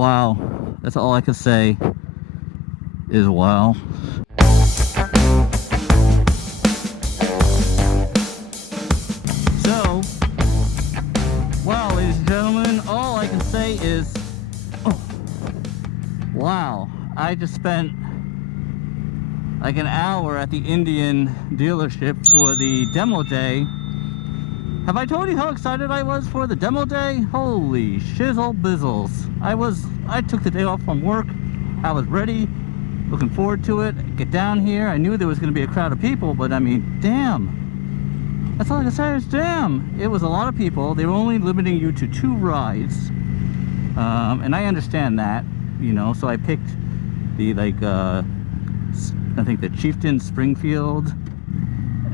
Wow. That's all I can say is wow. So, wow, ladies and gentlemen, all I can say is, oh, wow. I just spent like an hour at the Indian dealership for the demo day. Have I told you how excited I was for the demo day? Holy shizzle bizzles. I took the day off from work. I was ready, looking forward to it. Get down here. I knew there was going to be a crowd of people, but I mean, damn. That's all I can say is damn. It was a lot of people. They were only limiting you to 2 rides. And I understand that, you know, so I picked the, like, I think the Chieftain Springfield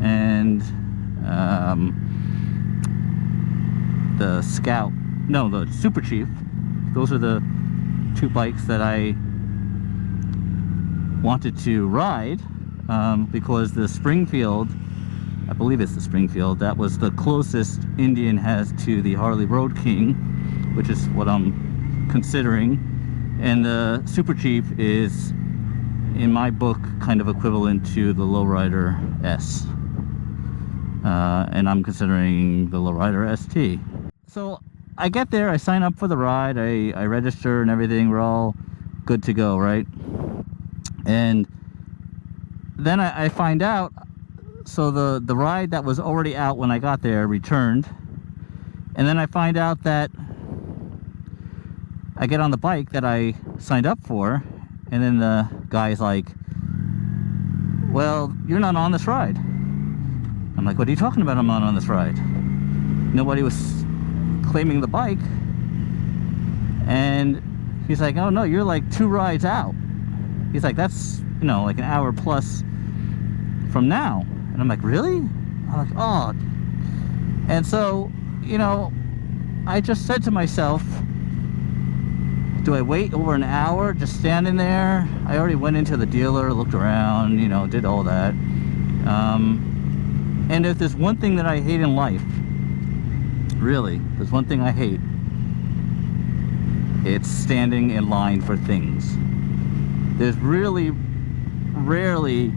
and the Scout, no, the Super Chief. Those are the 2 bikes that I wanted to ride, because the Springfield, I believe it's the Springfield, that was the closest Indian has to the Harley Road King, which is what I'm considering. And the Super Chief is, in my book, kind of equivalent to the Lowrider S. And I'm considering the Lowrider ST. So I get there, I sign up for the ride, I register and everything, we're all good to go, right? And then I find out, so the ride that was already out when I got there returned, and then I find out that I get on the bike that I signed up for, and then the guy's like, well, you're not on this ride. I'm like, what are you talking about? I'm not on this ride. Nobody was claiming the bike. And he's like, oh no, you're like 2 rides out. He's like, that's, you know, like an hour plus from now. And I'm like, really? I'm like, oh. And so, you know, I just said to myself, do I wait over an hour just standing there? I already went into the dealer, looked around, you know, did all that. And if there's one thing that I hate in life, really, there's one thing I hate, it's standing in line for things. There's really rarely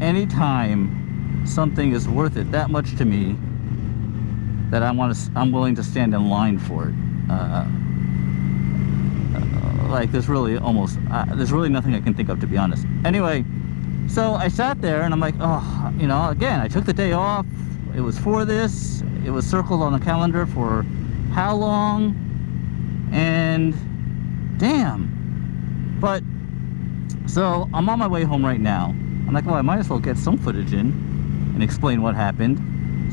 any time something is worth it that much to me that I'm willing to stand in line for it. Like there's really nothing I can think of, to be honest. Anyway, so I sat there and I'm like, oh, you know, again, I took the day off. It was for this. It was circled on the calendar for how long? And damn. But so I'm on my way home right now. I'm like, well, I might as well get some footage in and explain what happened.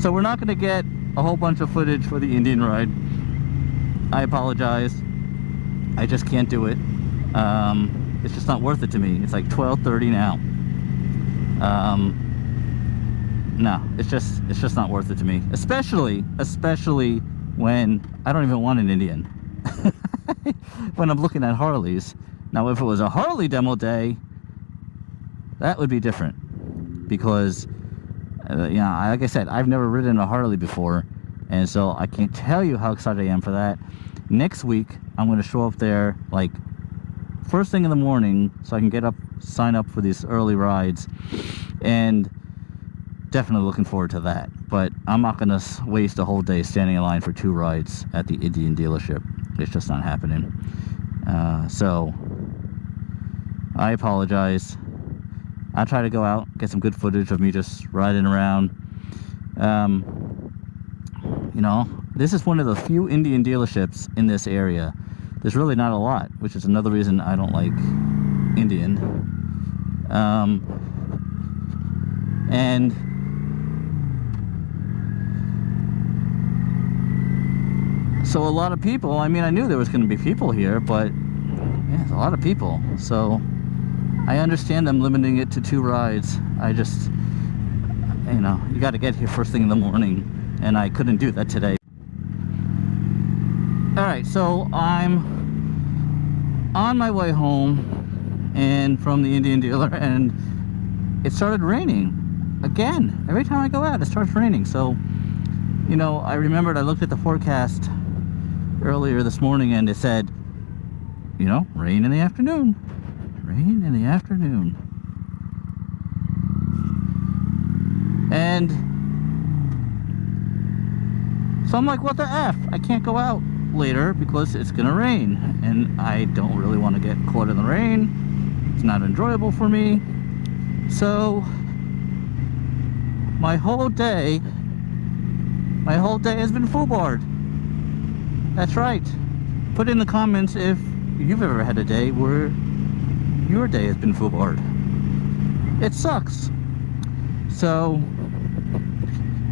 So we're not going to get a whole bunch of footage for the Indian ride. I apologize. I just can't do it. It's just not worth it to me. It's like 12:30 now. No, it's just not worth it to me. Especially when I don't even want an Indian. When I'm looking at Harleys. Now, if it was a Harley demo day, that would be different. Because, you know, like I said, I've never ridden a Harley before. And so I can't tell you how excited I am for that. Next week, I'm going to show up there, like, first thing in the morning, so I can get up, sign up for these early rides. And definitely looking forward to that. But I'm not going to waste a whole day standing in line for 2 rides at the Indian dealership. It's just not happening. So I apologize. I'll try to go out, get some good footage of me just riding around. You know, this is one of the few Indian dealerships in this area. There's really not a lot, which is another reason I don't like Indian. And so a lot of people, I mean, I knew there was going to be people here, but yeah, it's a lot of people. So I understand them limiting it to 2 rides. I just, you know, you got to get here first thing in the morning, and I couldn't do that today. Alright, so I'm on my way home and from the Indian dealer, and it started raining again. Every time I go out, it starts raining. So, you know, I remembered I looked at the forecast earlier this morning, and it said, you know, rain in the afternoon. Rain in the afternoon. And so I'm like, what the F? I can't go out later because it's gonna rain. And I don't really want to get caught in the rain. It's not enjoyable for me. So my whole day has been FUBAR'd. That's right. Put in the comments if you've ever had a day where your day has been FUBAR'd. It sucks. So,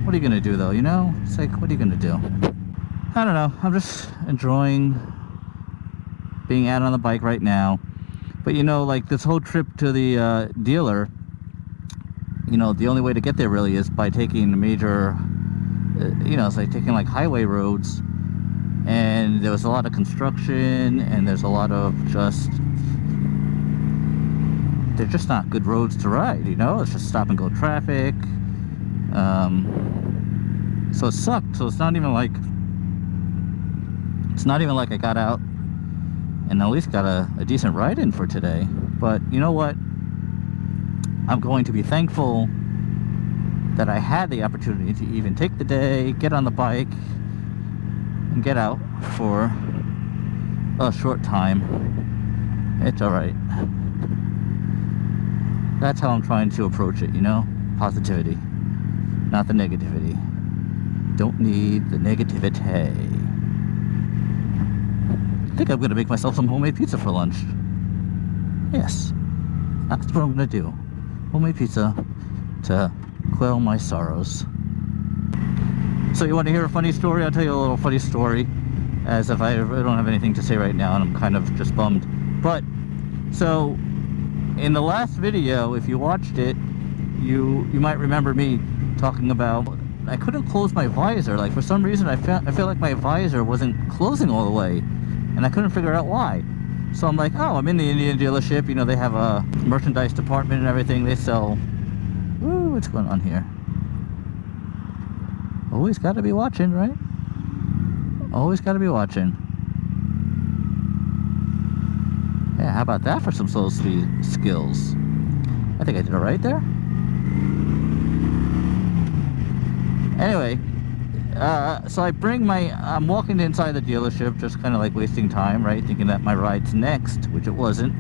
what are you gonna do though, you know? It's like, what are you gonna do? I don't know. I'm just enjoying being out on the bike right now. But you know, like this whole trip to the dealer, you know, the only way to get there really is by taking the major, you know, it's like taking like highway roads. And there was a lot of construction, and there's a lot of just, they're just not good roads to ride, you know? It's just stop and go traffic. So it sucked. So it's not even like I got out and at least got a decent ride in for today. But you know what? I'm going to be thankful that I had the opportunity to even take the day, get on the bike, and get out for a short time. It's alright. That's how I'm trying to approach it, you know? Positivity, not the negativity. Don't need the negativity. I think I'm gonna make myself some homemade pizza for lunch. Yes, that's what I'm gonna do. Homemade pizza to quell my sorrows. So you want to hear a funny story? I'll tell you a little funny story, as if I don't have anything to say right now and I'm kind of just bummed. But, so, in the last video, if you watched it, you might remember me talking about, I couldn't close my visor. Like, for some reason, I feel like my visor wasn't closing all the way, and I couldn't figure out why. So I'm like, oh, I'm in the Indian dealership, you know, they have a merchandise department and everything, they sell, ooh, what's going on here? Always got to be watching, right? Always got to be watching. Yeah, how about that for some slow speed skills? I think I did it right there. Anyway, so I'm walking inside the dealership, just kind of like wasting time, right? Thinking that my ride's next, which it wasn't.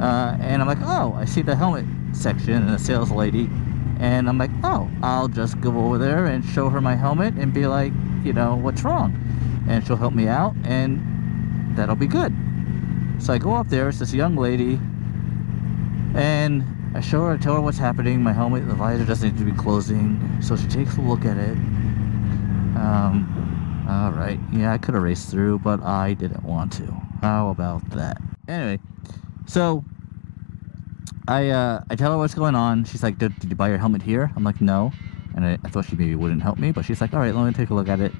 And I'm like, oh, I see the helmet section and the sales lady. And I'm like, oh, I'll just go over there and show her my helmet and be like, you know, what's wrong? And she'll help me out, and that'll be good. So I go up there, it's this young lady, and I tell her what's happening. My helmet, the visor doesn't need to be closing. So she takes a look at it. All right, yeah, I could have raced through, but I didn't want to. How about that? Anyway, so I tell her what's going on. She's like, did you buy your helmet here? I'm like, no. And I thought she maybe wouldn't help me, but she's like, all right, let me take a look at it.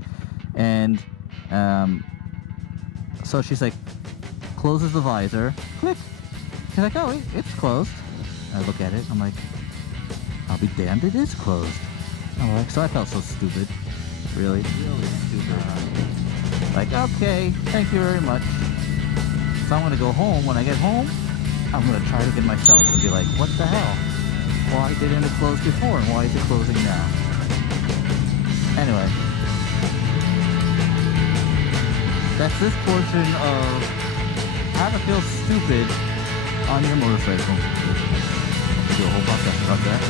And so she's like, closes the visor. Click. She's like, oh, it's closed. I look at it. I'm like, I'll be damned, it is closed. I'm like, so I felt so stupid. Really stupid. Like, okay, thank you very much. So I'm gonna go home. When I get home, I'm gonna try it again myself and be like, what the hell? Why didn't it close before and why is it closing now? Anyway, that's this portion of how to feel stupid on your motorcycle. Do a whole podcast about that.